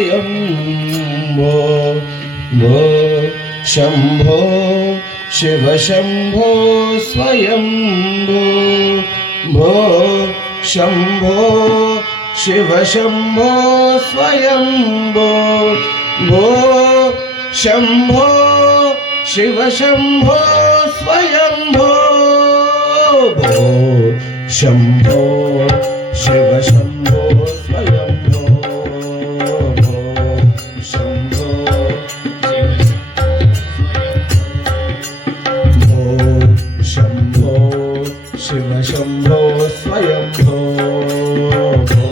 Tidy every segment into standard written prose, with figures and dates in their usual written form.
स्वयंभो भो शंभो शिव शंभो स्वयंभो भो शंभो शिव शंभो स्वयंभो भो शंभो शिव शंभो स्वयंभो भो शंभो शिव शंभो स्वयंभो भो शंभो भो शंभो शिव शंभो स्वयंभो भो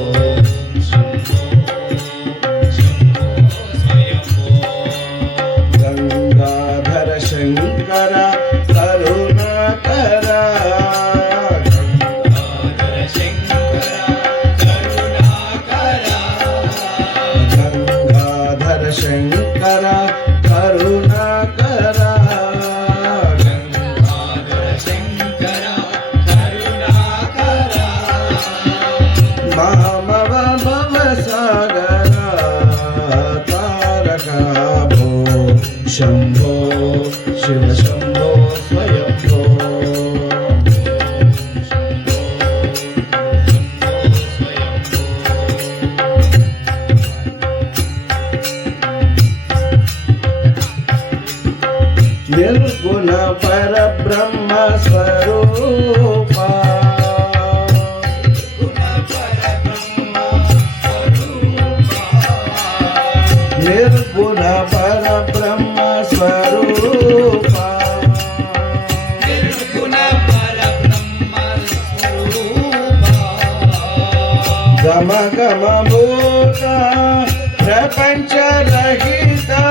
गंगाधर शंकर करुणाकर शंकर करुणाकर शंकर करुणाकर मामव भवसागर तारक भो शंभो शिव शंभो स्वयंभो निर्गुण परब्रह्म स्वरूपा निर्गुण परब्रह्म स्वरूपा निर्गुण परब्रह्म स्वरूपा गम गम भूता प्रपंच रहिता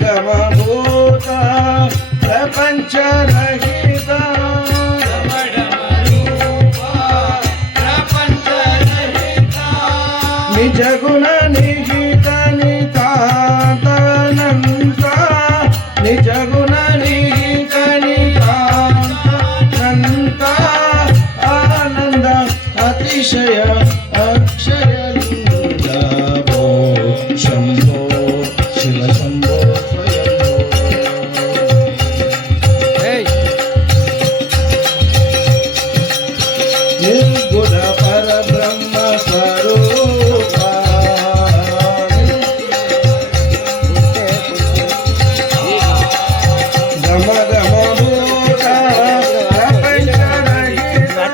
गम भूता प्रपंच रहिता निज गुण निहित नितान्तनन्ता निज गुण निहित नितान्तनन्ता आनंद अतिशय अक्षय भो शंभो शिव शंभो निर्गुण परब्रह्म स्वरूपा गम गम भूता प्रपंच रहिता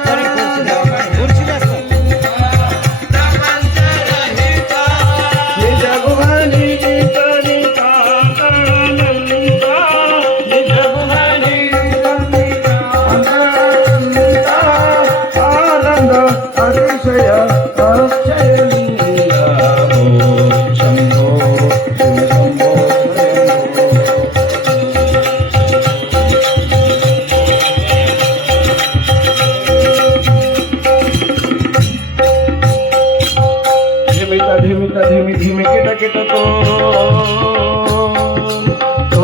निज गुण निहित नितान्तनन्ता निज गुण निहित नितान्तनन्ता आनंद अतिशय अक्षय लीला भो शंभो शिव शंभो धिमित धिमि धिमि किट किट तो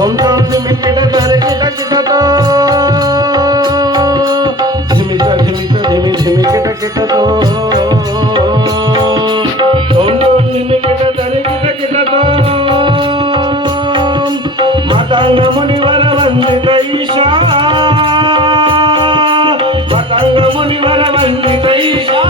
ओम तो धिमि किट करे किट किट तो धिमित धिमित धिमि धिमि किट किट तो ओम तो धिमि किट करे किट किट तो मातांग मुनिवर वंदित ईशा मातांग मुनिवर वंदित ईशा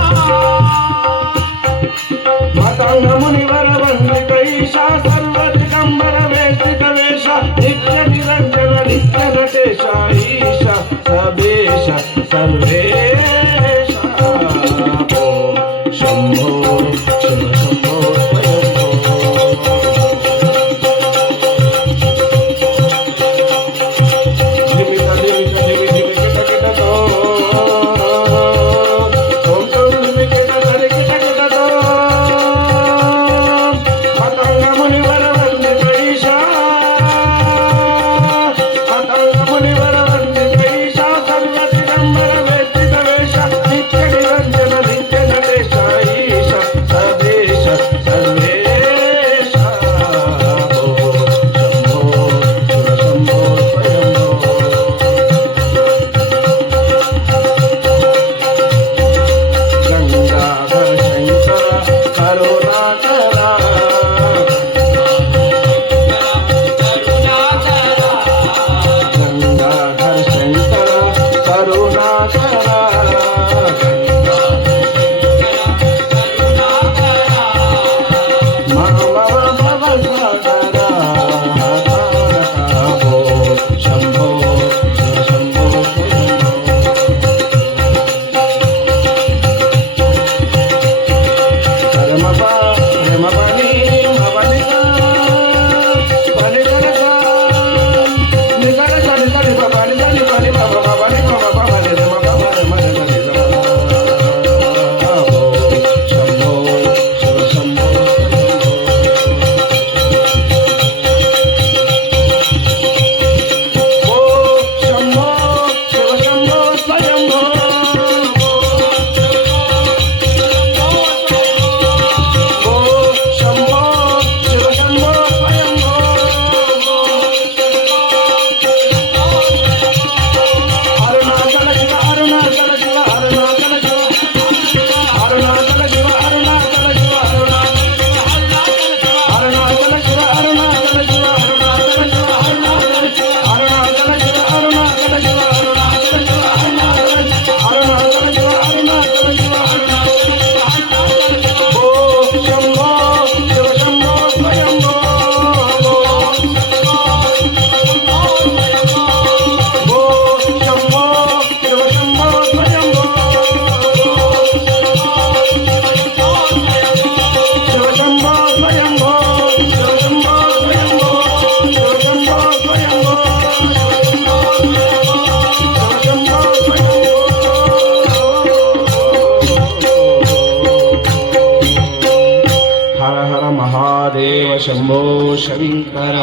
मातांग मुनिवर वंदित ईशा सर्व दिगंबर वेशित वेशा नित्य निरंजन नित्य नटेशा ईशा सबेशा सर्वेशा भो शंभो शिव शंभो स्वयंभो देव शंभो शंकर